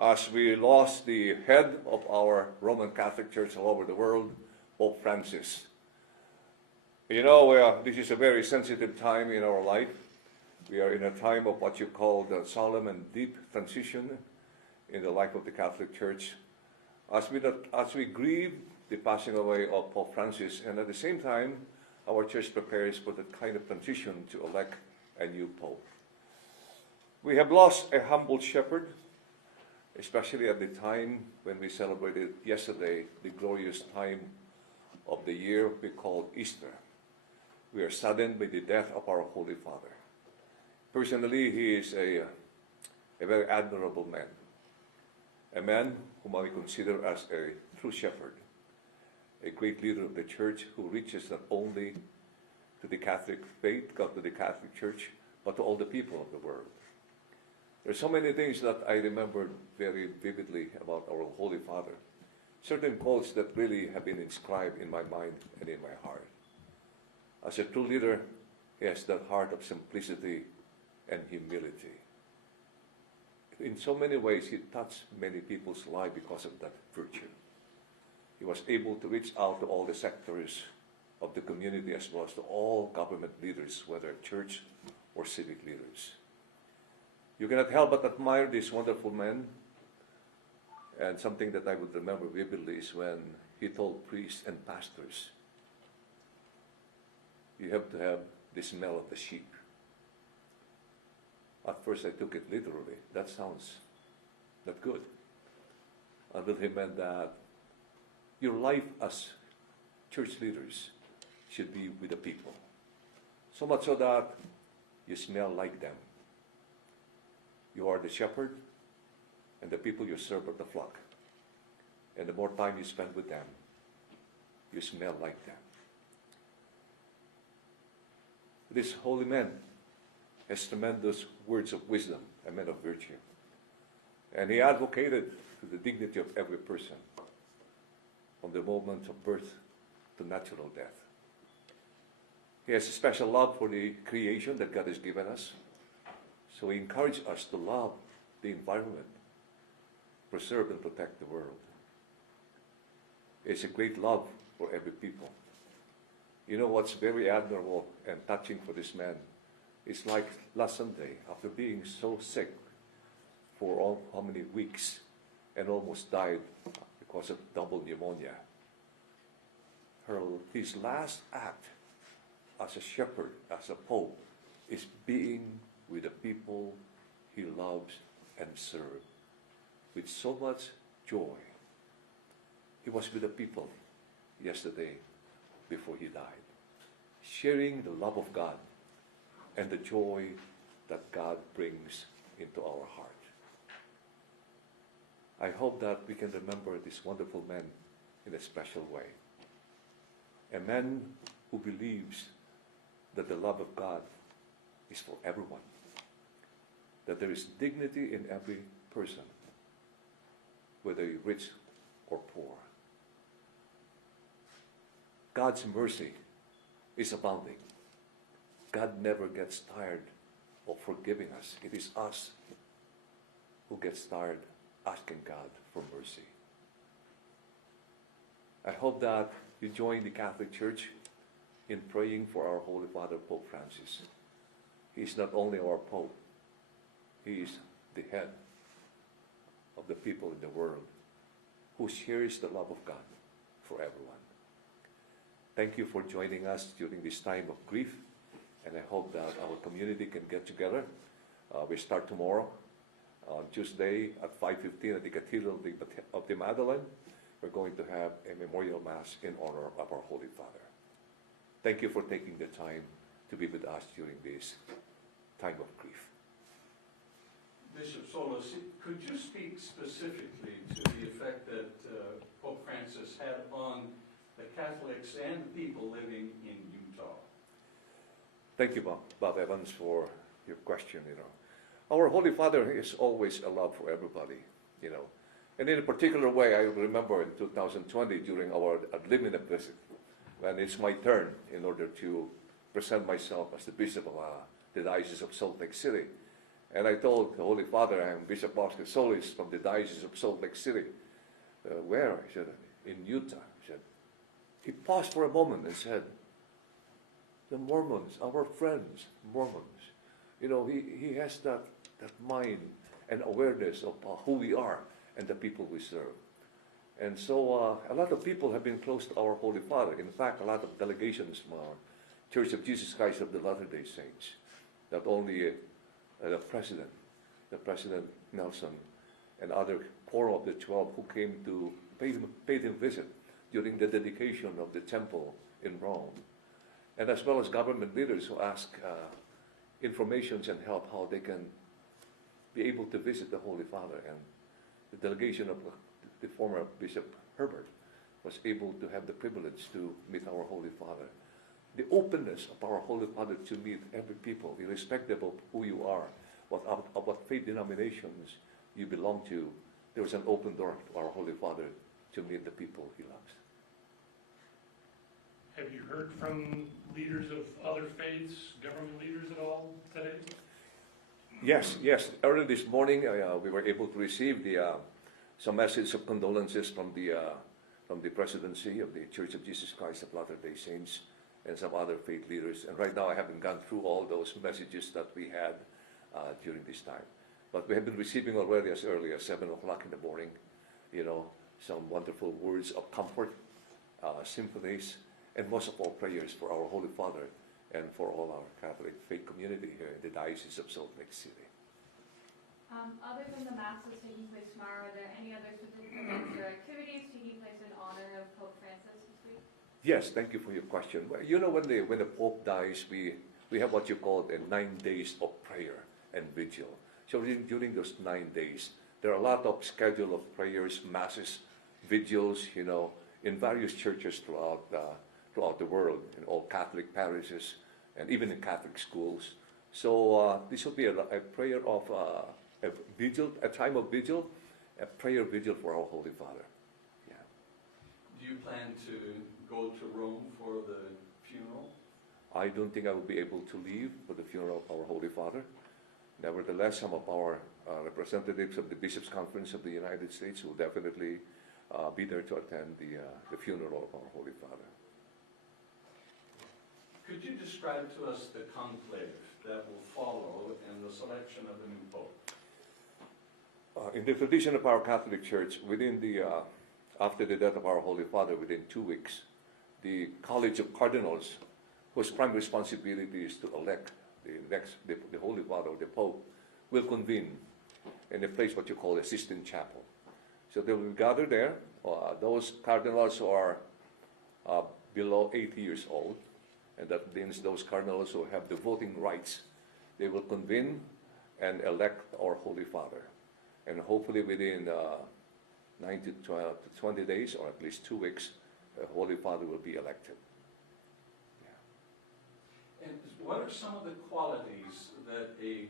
as we lost the head of our Roman Catholic Church all over the world, Pope Francis. You know, this is a very sensitive time in our life. We are in a time of what you call the solemn and deep transition in the life of the Catholic Church, as we grieve the passing away of Pope Francis, and at the same time, our church prepares for that kind of transition to elect a new pope. We have lost a humble shepherd, especially at the time when we celebrated yesterday the glorious time of the year we call Easter. We are saddened by the death of our Holy Father. Personally, he is a very admirable man, a man whom I consider as a true shepherd, a great leader of the church who reaches not only to the Catholic faith, to the Catholic Church, but to all the people of the world. There are so many things that I remember very vividly about our Holy Father, certain quotes that really have been inscribed in my mind and in my heart. As a true leader, he has that heart of simplicity and humility. In so many ways, he touched many people's lives because of that virtue. He was able to reach out to all the sectors of the community as well as to all government leaders, whether church or civic leaders. You cannot help but admire this wonderful man. And something that I would remember vividly is when he told priests and pastors, you have to have the smell of the sheep. At first I took it literally. That sounds not good. Until he meant that your life as church leaders should be with the people. So much so that you smell like them. You are the shepherd, and the people you serve are the flock. And the more time you spend with them, you smell like them. This holy man has tremendous words of wisdom, a man of virtue. And he advocated to the dignity of every person, from the moment of birth to natural death. He has a special love for the creation that God has given us. So he encouraged us to love the environment, preserve and protect the world. It's a great love for every people. You know what's very admirable and touching for this man? It's like last Sunday, after being so sick for how many weeks and almost died because of double pneumonia. His last act as a shepherd, as a pope, is being with the people he loves and serves with so much joy. He was with the people yesterday before he died, sharing the love of God and the joy that God brings into our heart. I hope that we can remember this wonderful man in a special way. A man who believes that the love of God is for everyone, that there is dignity in every person, whether you're rich or poor. God's mercy is abounding. God never gets tired of forgiving us. It is us who gets tired asking God for mercy. I hope that you join the Catholic Church in praying for our Holy Father, Pope Francis. He is not only our Pope, he is the head of the people in the world who shares the love of God for everyone. Thank you for joining us during this time of grief, and I hope that our community can get together. We start tomorrow, on Tuesday at 5:15 at the Cathedral of the Magdalene. We're going to have a memorial mass in honor of our Holy Father. Thank you for taking the time to be with us during this time of grief. Bishop Solis, could you speak specifically to the effect that Pope Francis had on the Catholics and the people living in Utah? Thank you, Bob Evans, for your question. Our Holy Father is always a love for everybody, And in a particular way, I remember in 2020 during our ad limina visit, when it's my turn in order to present myself as the Bishop of the Diocese of Salt Lake City. And I told the Holy Father, I'm Bishop Oscar Solis from the Diocese of Salt Lake City. Where? I said, in Utah. He said, he paused for a moment and said, the Mormons, our friends, Mormons. You know, he has that mind and awareness of who we are and the people we serve. And so a lot of people have been close to our Holy Father. In fact, a lot of delegations from our Church of Jesus Christ of the Latter-day Saints. Not only the President Nelson, and other quorum of the 12 who came to pay him visit during the dedication of the temple in Rome. And as well as government leaders who ask information and help how they can be able to visit the Holy Father. And the delegation of the former Bishop Herbert was able to have the privilege to meet our Holy Father. The openness of our Holy Father to meet every people, irrespective of who you are, what faith denominations you belong to, there was an open door to our Holy Father to meet the people he loves. Have you heard from leaders of other faiths, government leaders at all today? Yes. Early this morning, we were able to receive some message of condolences from the presidency of the Church of Jesus Christ of Latter-day Saints and some other faith leaders. And right now, I haven't gone through all those messages that we had during this time. But we have been receiving already as early as 7 o'clock in the morning, you know, some wonderful words of comfort, symphonies, and most of all, prayers for our Holy Father and for all our Catholic faith community here in the Diocese of Salt Lake City. Other than the Masses taking place tomorrow, are there any other specific events or activities taking place in honor of Pope Francis this week? Yes, thank you for your question. Well, you know, when the Pope dies, we have what you call 9 days of prayer and vigil. So during those 9 days, there are a lot of schedule of prayers, masses, vigils, you know, in various churches throughout the world, in all Catholic parishes, and even in Catholic schools. So this will be a prayer of a vigil, a time of vigil, a prayer vigil for our Holy Father. Yeah. Do you plan to go to Rome for the funeral? I don't think I will be able to leave for the funeral of our Holy Father. Nevertheless, some of our representatives of the Bishops' Conference of the United States will definitely be there to attend the funeral of our Holy Father. Could you describe to us the conclave that will follow and the selection of the new Pope? In the tradition of our Catholic Church, after the death of our Holy Father, within 2 weeks, the College of Cardinals, whose prime responsibility is to elect the Holy Father, or the Pope, will convene in a place what you call a Sistine Chapel. So they will gather there. Those cardinals who are below 80 years old, and that means those cardinals who have the voting rights, they will convene and elect our Holy Father. And hopefully within 9 to 20 days, or at least 2 weeks, the Holy Father will be elected. Yeah. And what are some of the qualities that a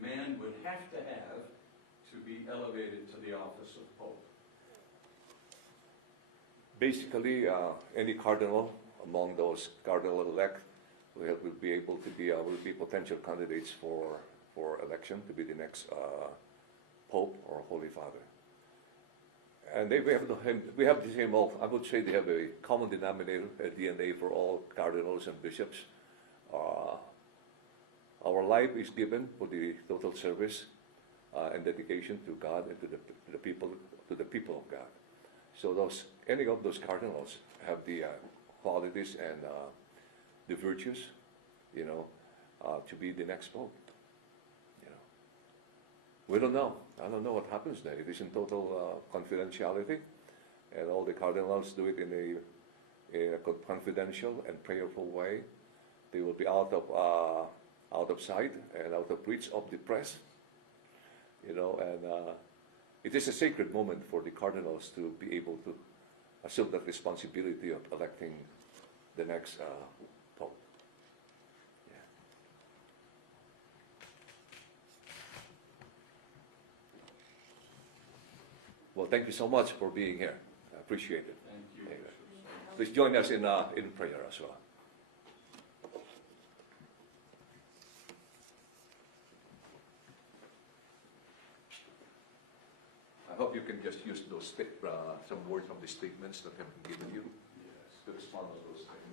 man would have to be elevated to the office of Pope? Basically, any cardinal among those cardinal elect will be able to be will be potential candidates for election to be the next Pope or Holy Father. And we have the same. I would say they have a common denominator, a DNA for all cardinals and bishops. Our life is given for the total service and dedication to God and to the people of God. So any of those cardinals have the qualities and the virtues, you know, to be the next Pope. You know, we don't know. I don't know what happens there. It is in total confidentiality, and all the cardinals do it in a confidential and prayerful way. They will be out of sight and out of reach of the press. You know, and it is a sacred moment for the cardinals to be able to assume that responsibility of electing the next Pope. Yeah. Well, thank you so much for being here. I appreciate it. Thank you. Amen. Please join us in prayer as well. I hope you can just use those some words from the statements that have been given you Yes. to respond to those things.